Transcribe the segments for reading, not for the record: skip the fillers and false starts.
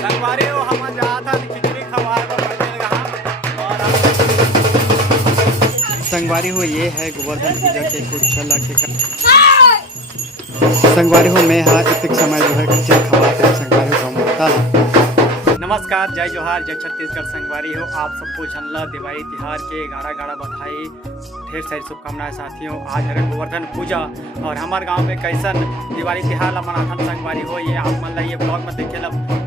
संगवारी हो हम जाता खिचड़ी खवाए बर पटेल कहाँ और संगवारी हो ये है गोवर्धन पूजा के कुछ छला के संगवारी हो मैं हाँ इतने समय जो है खिचड़ी खवाते संगवारी हो माता। नमस्कार, जय जोहार, जय छत्तीसगढ़। संगवारी हो आप सबको झनला दिवाली तिहार के गाड़ा गाड़ा बधाई, ढेर सारी शुभकामनाएं साथियों। आज है गोवर्धन पूजा और हमारे गांव में कैसन दिवाली तिहार ला मनाथन संगवारी हो ये आप मन ये ब्लॉग में देखे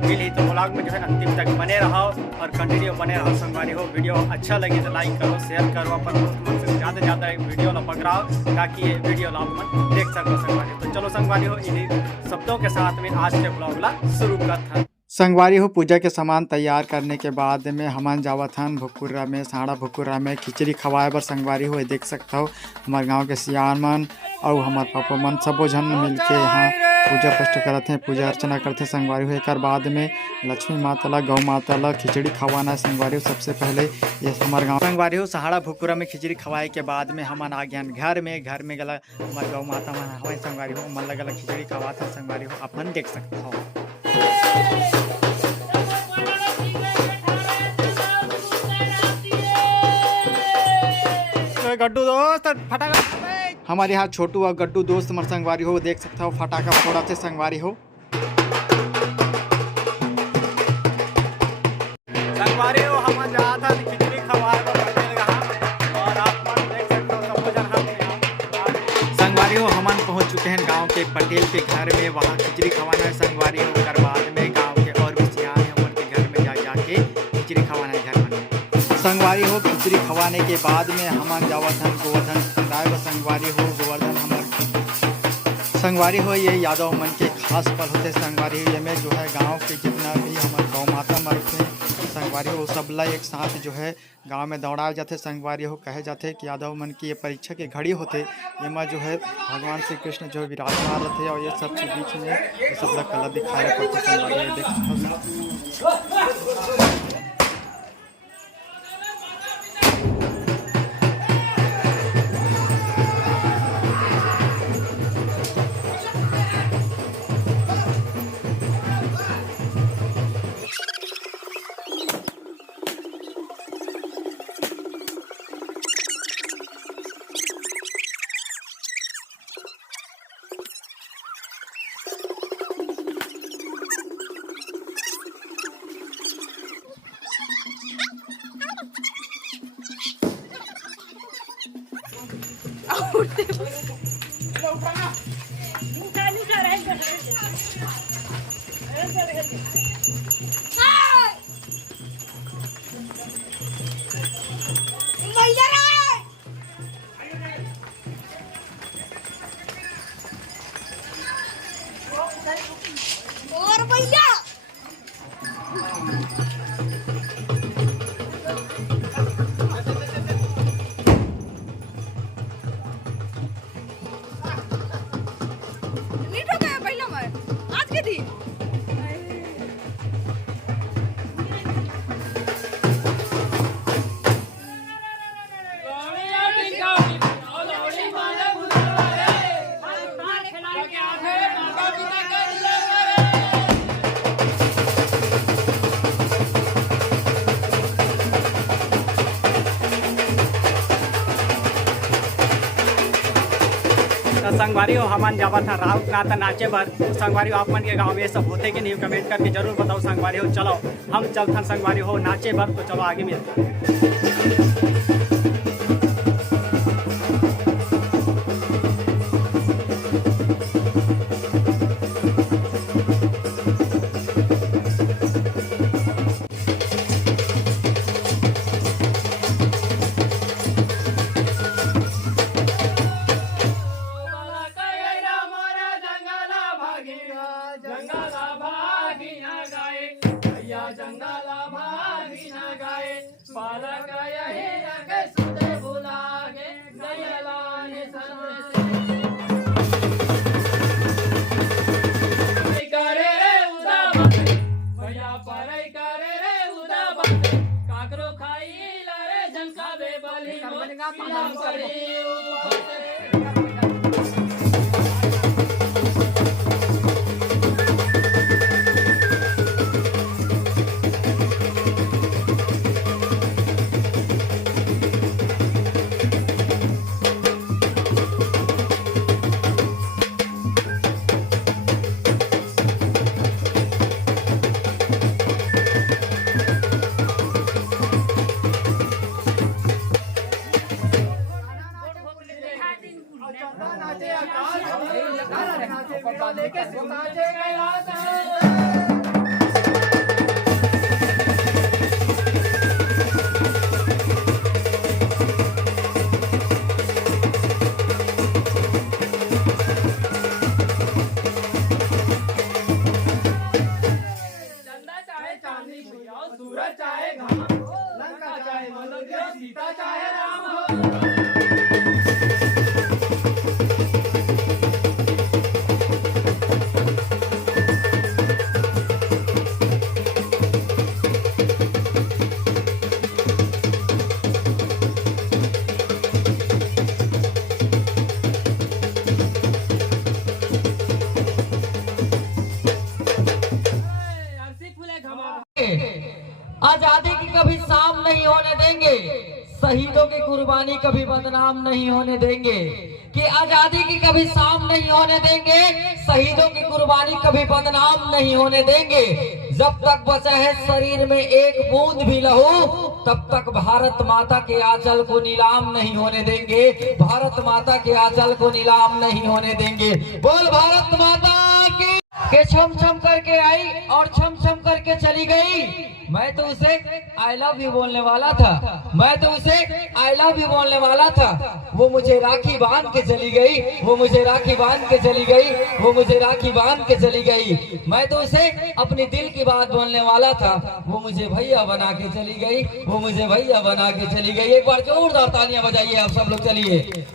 मिल ही तो ब्लॉग में जो है अंतिम तक बने रहो और कंटिन्यू बने रहो संगवारी हो। वीडियो अच्छा लगे तो लाइक करो, शेयर करो, अपन दोस्त मन से ज़्यादा से ज़्यादा वीडियो ला पकड़ाओ ताकि ये वीडियो ला अपन देख सको संगवारी। तो चलो संगवारी हो इन्हीं शब्दों के साथ में आज के ब्लॉग ला शुरू करते हैं। संगवारी हो पूजा के सामान तैयार करने के बाद में हमन जावत हन भुकुर्रा में, साड़ा भुकुर्रा में खिचड़ी खवाए बर संगवारी हो। देख सकता हो हमारे गांव के सियान मन और हमारे पापा मन सबो जन मिल के यहाँ पूजा पष्ट करते हैं, पूजा अर्चना करते हैं संगवारी हो। एक बाद में लक्ष्मी माता ला, गौ माता ला खिचड़ी खवाना संगवारी हो। सबसे पहले ये हमारे गाँव संगवारी हो साड़ा भुकुरा में खिचड़ी खवाए के बाद में हमन आ गए घर में गला हमारे गौ माता मन हवा संगवारी हो मन लगा खिचड़ी खवाते संगवारी हो अपन देख सकते हो। गड्डू दोस्त फटाका हमारे यहाँ छोटू और गड्डू दोस्त हमारे संगवारी हो देख सकता हो फटाका फोड़ा थे संगवारी हो। संगवारी हो हम जाता खिचड़ी खवाए बर पटेल कहाँ और आप मन देख सकते हो सबो जन हम संगवारी हो हमन पहुँच चुके हैं गांव के पटेल के घर में। वहाँ खिचड़ी खवाना है संगवारी हो। कर बाद में गांव के और भी सियान है उनके घर में जाके खिचड़ी खवाना है घर में संगवारी हो। खिचड़ी खवाने के बाद में हमन जावत हन गोवर्धन संगवारी हो। गोवर्धन हमारे संगवारी हो ये यादव मन के खास पल होते संगवारी हो। ये में जो है गांव के जितना भी हमारे गौ माता मरते संगवारी हो सब ला एक साथ जो है गांव में दौड़ाए जाते संगवारी हो। कहे जाते कि यादव मन की ये परीक्षा के घड़ी होते ये में जो है भगवान श्री कृष्ण जो विराजमान रहते और ये सब के बीच में ये सब ला कला दिखाया पड़ते संगवारी हो। देख और भैया आज के दिन संगवारी हो हमन जावत है राउत नाता नाचे बर। संगवारी हो आप मन के गाँव में सब होते कि नहीं कमेंट करके जरूर बताओ संगवारी हो। चलो हम चलते संगवारी हो नाचे बर तो चलो आगे मिलते हैं। जंगला भागी न गए पालक यही रखे सुधे भुला गे गयलाने करे रे उदा भैया परई करे रे उदा काकरो खाई लारे झंकावे बली सूरज चाहे घाम हो, लंका चाहे मनोदय, सीता चाहे राम हो। आजादी की कभी शाम नहीं होने देंगे, शहीदों की कुर्बानी कभी बदनाम नहीं होने देंगे। कि आजादी की कभी शाम नहीं होने देंगे, शहीदों की कुर्बानी कभी बदनाम नहीं होने देंगे। जब तक बचा है शरीर में एक बूंद भी लहू, तब तक भारत माता के आंचल को नीलाम नहीं होने देंगे। भारत माता के आंचल को नीलाम नहीं होने देंगे। बोल भारत माता की। के छम छम करके आई और छम छम करके चली गई। मैं तो उसे आई लव यू बोलने वाला था, मैं तो उसे आई लव यू बोलने वाला था। वो मुझे राखी बांध के चली गई, वो मुझे राखी बांध के चली गई, वो मुझे राखी बांध के चली गई। मैं तो उसे अपनी दिल की बात बोलने वाला था, वो मुझे भैया बना के चली गई, वो मुझे भैया बना के चली गई। एक बार जोरदार तालियां बजाइए आप सब लोग, चलिए।